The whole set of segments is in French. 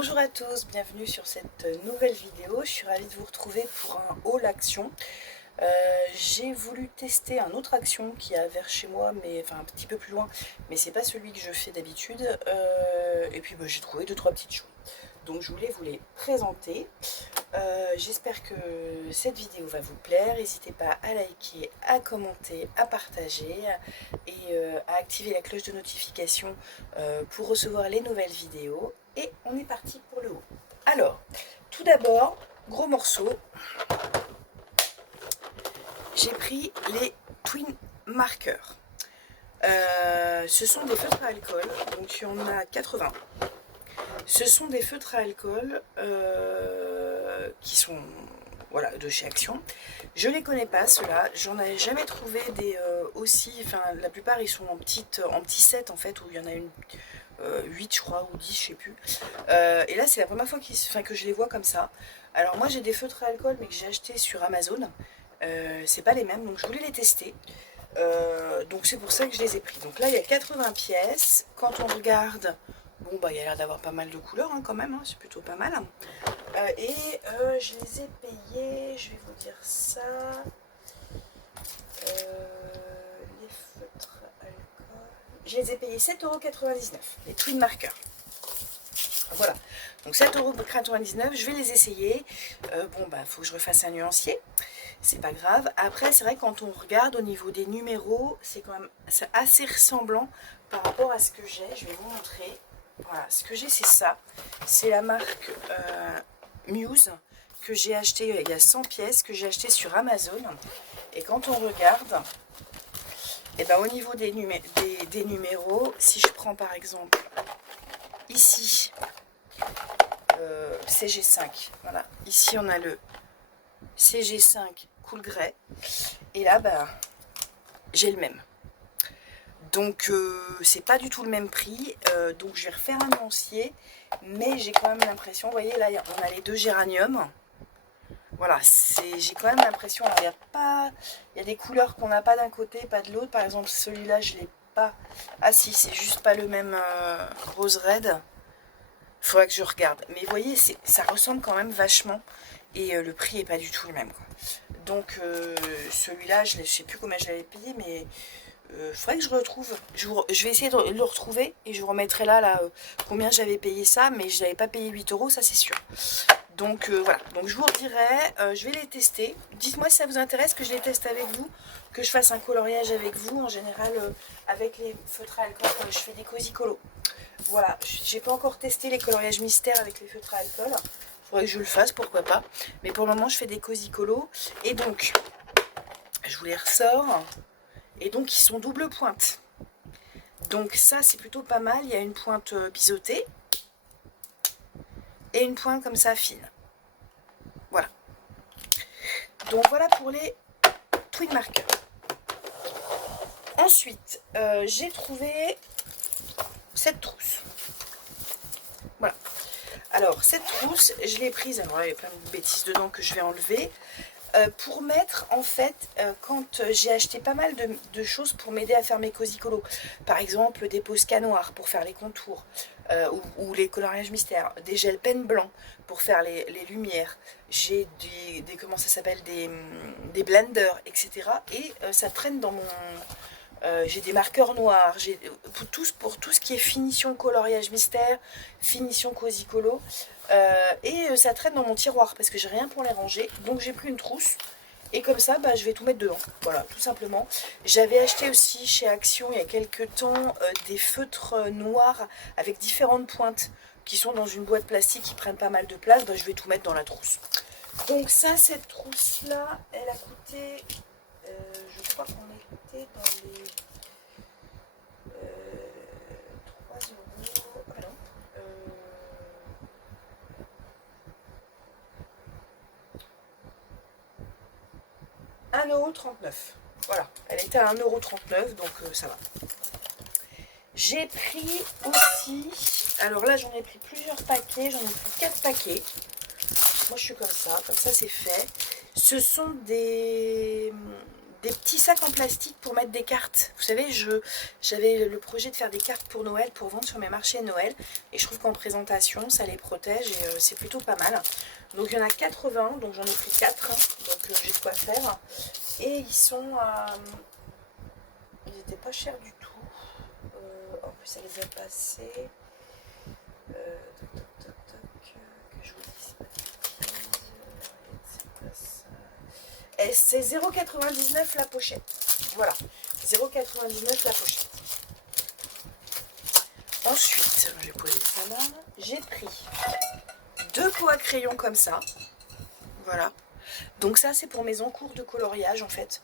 Bonjour à tous, bienvenue sur cette nouvelle vidéo. Je suis ravie de vous retrouver pour un haul Action. J'ai voulu tester un autre Action qui est vers chez moi, mais enfin un petit peu plus loin, mais c'est pas celui que je fais d'habitude. Et puis j'ai trouvé 2-3 petites choses. Donc je voulais vous les présenter. J'espère que cette vidéo va vous plaire. N'hésitez pas à liker, à commenter, à partager et à activer la cloche de notification pour recevoir les nouvelles vidéos. Et on est parti pour le haut. Alors, tout d'abord, gros morceau. J'ai pris les Twin Markers. Ce sont des feutres à alcool, donc il y en a 80. Ce sont des feutres à alcool qui sont voilà, de chez Action. Je les connais pas ceux-là, j'en ai jamais trouvé des aussi, enfin la plupart ils sont en petit set en fait, où il y en a une 8 je crois, ou 10 je sais plus. Et là c'est la première fois que je les vois comme ça. Alors moi j'ai des feutres à alcool mais que j'ai acheté sur Amazon. C'est pas les mêmes, donc je voulais les tester. Donc c'est pour ça que je les ai pris. Donc là il y a 80 pièces. Quand on regarde, bon bah il y a l'air d'avoir pas mal de couleurs hein, quand même, hein, c'est plutôt pas mal. Je les ai payés, je vais vous dire ça. Les feutres alcool. Je les ai payés 7,99 €, les Twin Markers. Voilà, donc 7,99 €, je vais les essayer. Faut que je refasse un nuancier, c'est pas grave. Après, c'est vrai que quand on regarde au niveau des numéros, c'est quand même assez ressemblant par rapport à ce que j'ai. Je vais vous montrer. Voilà, ce que j'ai, c'est ça. C'est la marque Muse que j'ai acheté, il y a 100 pièces que j'ai acheté sur Amazon. Et quand on regarde, et ben, au niveau des numéros, si je prends par exemple ici CG5, voilà, ici on a le CG5 Cool Grey, et là j'ai le même. Donc c'est pas du tout le même prix, donc je vais refaire un nuancier, mais j'ai quand même l'impression, vous voyez là on a les deux géraniums. Voilà, j'ai quand même l'impression, il y a des couleurs qu'on n'a pas d'un côté, pas de l'autre. Par exemple, celui-là, je l'ai pas. Ah si, c'est juste pas le même rose red. Il faudrait que je regarde. Mais vous voyez, ça ressemble quand même vachement. Et le prix est pas du tout le même, quoi. Donc celui-là, je sais plus combien je l'avais payé, mais il faudrait que je retrouve. Je vais essayer de le retrouver et je vous remettrai là combien j'avais payé ça, mais je n'avais pas payé 8 €, ça c'est sûr. Donc voilà, donc je vous redirai, je vais les tester. Dites-moi si ça vous intéresse que je les teste avec vous, que je fasse un coloriage avec vous. En général, avec les feutres à alcool, je fais des cosy colos. Voilà, j'ai pas encore testé les coloriages mystères avec les feutres à alcool. Il faudrait que je le fasse, pourquoi pas. Mais pour le moment, je fais des cosy colos. Et donc, je vous les ressors. Et donc, ils sont double pointe. Donc ça, c'est plutôt pas mal. Il y a une pointe biseautée. Et une pointe comme ça fine. Voilà. Donc voilà pour les Twin Markers. Ensuite, j'ai trouvé cette trousse. Voilà. Alors cette trousse, je l'ai prise. Alors là, il y a plein de bêtises dedans que je vais enlever. Pour mettre en fait, quand j'ai acheté pas mal de choses pour m'aider à faire mes cosy colos, par exemple des Posca noirs pour faire les contours, ou les coloriages mystères, des gels pen blancs pour faire les lumières, j'ai des comment ça s'appelle, des blenders, etc. Et ça traîne dans mon... j'ai des marqueurs noirs, j'ai pour tout ce qui est finition coloriage mystère, finition cosy colo, et ça traîne dans mon tiroir parce que j'ai rien pour les ranger. Donc j'ai pris une trousse et comme ça je vais tout mettre dedans. Voilà, tout simplement. J'avais acheté aussi chez Action il y a quelques temps des feutres noirs avec différentes pointes qui sont dans une boîte plastique qui prennent pas mal de place. Je vais tout mettre dans la trousse. Donc ça, cette trousse là, elle a coûté, je crois qu'on était dans les 3 €. Ah non. 1,39 €. Voilà, elle était à 1,39 €, donc ça va. J'ai pris aussi, alors là j'en ai pris plusieurs paquets, j'en ai pris 4 paquets. Moi je suis comme ça c'est fait. Ce sont des des petits sacs en plastique pour mettre des cartes. Vous savez, j'avais le projet de faire des cartes pour Noël, pour vendre sur mes marchés de Noël. Et je trouve qu'en présentation, ça les protège et c'est plutôt pas mal. Donc il y en a 80, donc j'en ai pris 4. Donc j'ai de quoi faire. Et ils sont ils n'étaient pas chers du tout. En plus, ça les a passés. Que je vous dise pas de bêtises. C'est 0,99 la pochette. Voilà, 0,99 la pochette. Ensuite, je vais poser ça là. J'ai pris 2 pots à crayon comme ça. Voilà. Donc ça, c'est pour mes encours de coloriage en fait.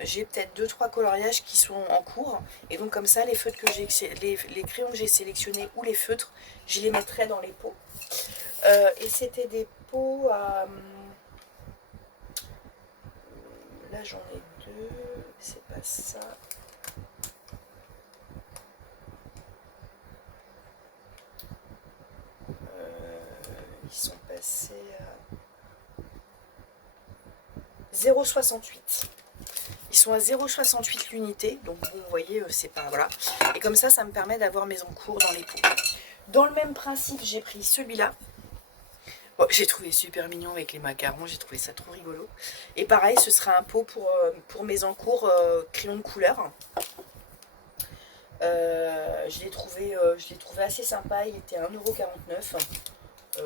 J'ai peut-être 2-3 coloriages qui sont en cours. Et donc comme ça, les feutres que j'ai, les crayons que j'ai sélectionnés ou les feutres, je les mettrai dans les pots. Et c'était des pots à... Là, j'en ai 2. C'est pas ça. Ils sont passés à 0,68. Ils sont à 0,68 l'unité. Donc bon, vous voyez, c'est pas... Voilà. Et comme ça me permet d'avoir mes encours dans les pots. Dans le même principe, j'ai pris celui-là. Bon, j'ai trouvé super mignon avec les macarons, j'ai trouvé ça trop rigolo. Et pareil, ce sera un pot pour mes encours crayons de couleur. Je l'ai trouvé assez sympa, il était à 1,49 €.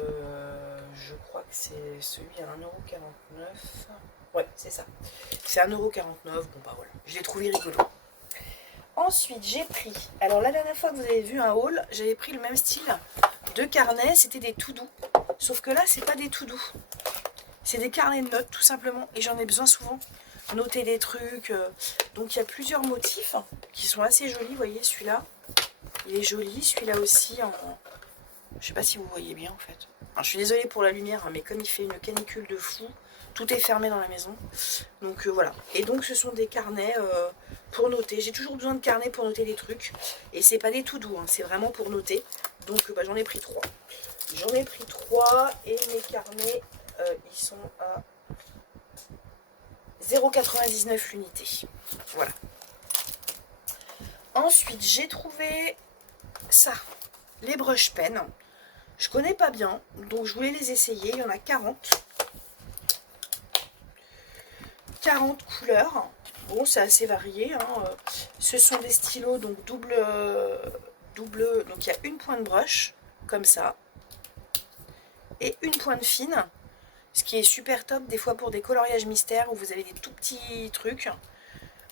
Je crois que c'est celui à 1,49 €. Ouais, c'est ça. C'est 1,49 €. Bon, bah voilà, je l'ai trouvé rigolo. Ensuite, j'ai pris... Alors, la dernière fois que vous avez vu un haul, j'avais pris le même style de carnet. C'était des tout doux. Sauf que là, c'est pas des tout doux. C'est des carnets de notes, tout simplement. Et j'en ai besoin souvent. Noter des trucs. Donc, il y a plusieurs motifs qui sont assez jolis. Vous voyez, celui-là, il est joli. Celui-là aussi, en... Je sais pas si vous voyez bien, en fait. Alors, je suis désolée pour la lumière, hein, mais comme il fait une canicule de fou, tout est fermé dans la maison. Donc, voilà. Et donc, ce sont des carnets... pour noter, j'ai toujours besoin de carnet pour noter des trucs. Et c'est pas des tout doux, hein, c'est vraiment pour noter. Donc bah, j'en ai pris 3. J'en ai pris 3 et mes carnets, ils sont à 0,99 l'unité. Voilà. Ensuite, j'ai trouvé ça, les brush pens. Je connais pas bien, donc je voulais les essayer. Il y en a 40. 40 couleurs. Bon, c'est assez varié. Hein. Ce sont des stylos, donc double. Donc il y a une pointe brush, comme ça. Et une pointe fine. Ce qui est super top, des fois pour des coloriages mystères où vous avez des tout petits trucs.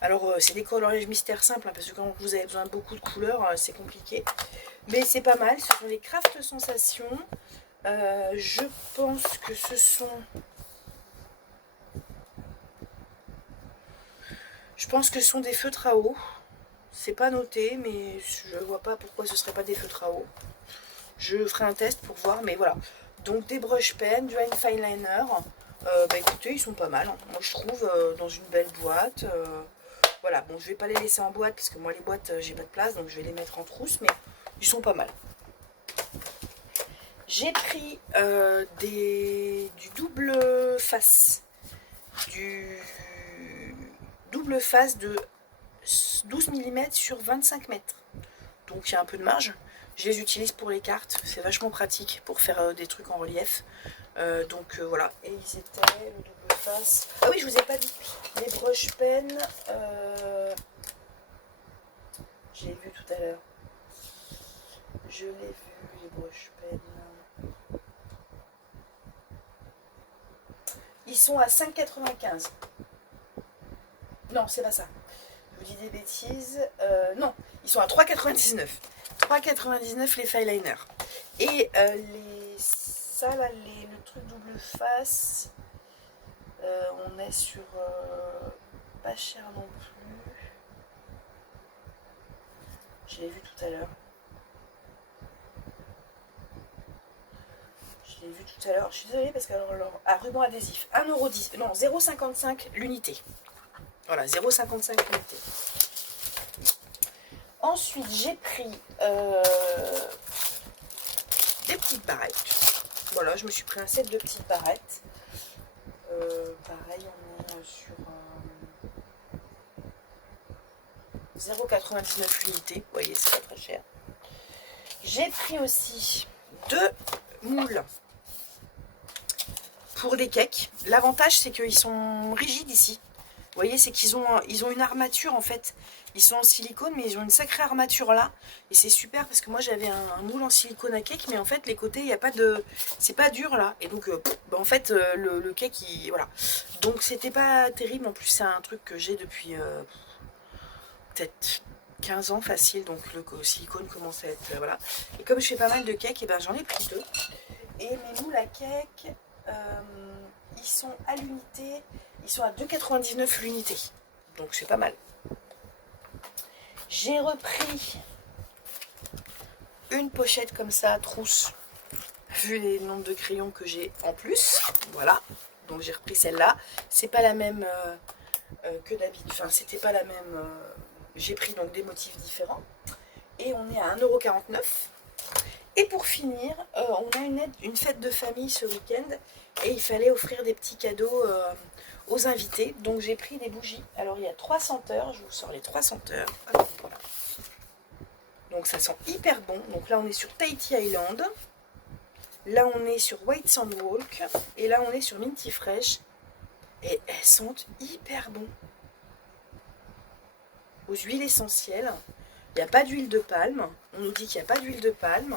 Alors, c'est des coloriages mystères simples, hein, parce que quand vous avez besoin de beaucoup de couleurs, c'est compliqué. Mais c'est pas mal. Ce sont des Craft Sensations. Je pense que ce sont... Je pense que ce sont des feutres à eau. C'est pas noté, mais je vois pas pourquoi ce serait pas des feutres à eau. Je ferai un test pour voir, mais voilà. Donc des brush pens, du fine liner. Bah écoutez, ils sont pas mal. Hein. Moi je trouve dans une belle boîte. Voilà, bon je vais pas les laisser en boîte parce que moi les boîtes j'ai pas de place, donc je vais les mettre en trousse, mais ils sont pas mal. J'ai pris du double face. Du double face de 12 mm sur 25 mètres. Donc il y a un peu de marge. Je les utilise pour les cartes. C'est vachement pratique pour faire des trucs en relief. Donc voilà. Et ils étaient le double face. Ah oui, je vous ai pas dit. Les brush pens. J'ai vu tout à l'heure. Je l'ai vu, les brush pens. Ils sont à 5,95. Non, c'est pas ça. Je vous dis des bêtises. Non, ils sont à 3,99. 3,99 les fileliners. Et ça là, le truc double face, on est sur pas cher non plus. Je l'ai vu tout à l'heure. Je l'ai vu tout à l'heure. Je suis désolée parce que ruban adhésif, 1,10 €. Non, 0,55 l'unité. Voilà, 0,55 l'unité. Ensuite, j'ai pris des petites barrettes. Voilà, je me suis pris un set de petites barrettes. Pareil, on est sur 0,99 l'unité. Vous voyez, c'est pas très cher. J'ai pris aussi 2 moules pour des cakes. L'avantage, c'est qu'ils sont rigides ici. Vous voyez, c'est qu'ils ont une armature en fait. Ils sont en silicone, mais ils ont une sacrée armature là. Et c'est super parce que moi j'avais un moule en silicone à cake, mais en fait les côtés, il n'y a pas de. C'est pas dur là. Et donc, bah, en fait, le cake, voilà. Donc c'était pas terrible. En plus, c'est un truc que j'ai depuis peut-être 15 ans facile. Donc le silicone commence à être. Voilà. Et comme je fais pas mal de cakes, et ben j'en ai pris 2. Et mes moules à cake, ils sont à l'unité. Ils sont à 2,99 l'unité. Donc c'est pas mal. J'ai repris une pochette comme ça, trousse, vu les nombres de crayons que j'ai en plus. Voilà. Donc j'ai repris celle-là. C'est pas la même que d'habitude. Enfin, c'était pas la même. J'ai pris donc des motifs différents. Et on est à 1,49 €. Et pour finir, on a une fête de famille ce week-end. Et il fallait offrir des petits cadeaux aux invités. Donc j'ai pris des bougies. Alors il y a 3 senteurs. Je vous sors les 3 senteurs. Alors, voilà. Donc ça sent hyper bon. Donc là on est sur Tahiti Island. Là on est sur White Sandwalk. Et là on est sur Minty Fresh. Et elles sentent hyper bon. Aux huiles essentielles. Il n'y a pas d'huile de palme. On nous dit qu'il n'y a pas d'huile de palme.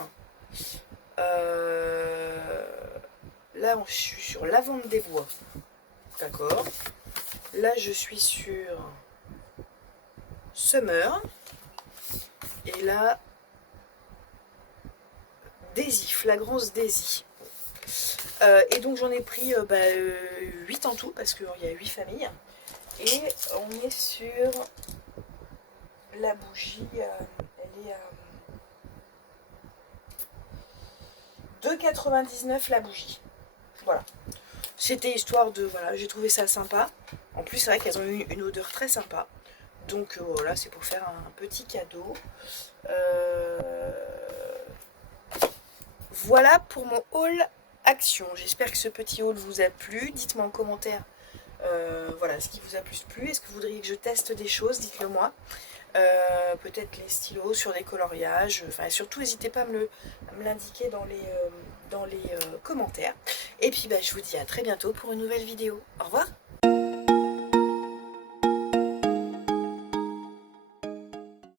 Là je suis sur lavande des bois. D'accord. Là je suis sur Summer. Et là Daisy, Flagrance Daisy. Et donc j'en ai pris 8 en tout parce qu'il y a 8 familles. Et on est sur la bougie, elle est à 2,99 la bougie. Voilà. C'était histoire de... Voilà, j'ai trouvé ça sympa. En plus, c'est vrai qu'elles ont eu une odeur très sympa. Donc voilà, c'est pour faire un petit cadeau. Voilà pour mon haul action. J'espère que ce petit haul vous a plu. Dites-moi en commentaire voilà, ce qui vous a plus plu. Est-ce que vous voudriez que je teste des choses? Dites-le moi. Peut-être les stylos sur des coloriages. Enfin, surtout, n'hésitez pas à me l'indiquer dans les commentaires. Et puis, je vous dis à très bientôt pour une nouvelle vidéo. Au revoir.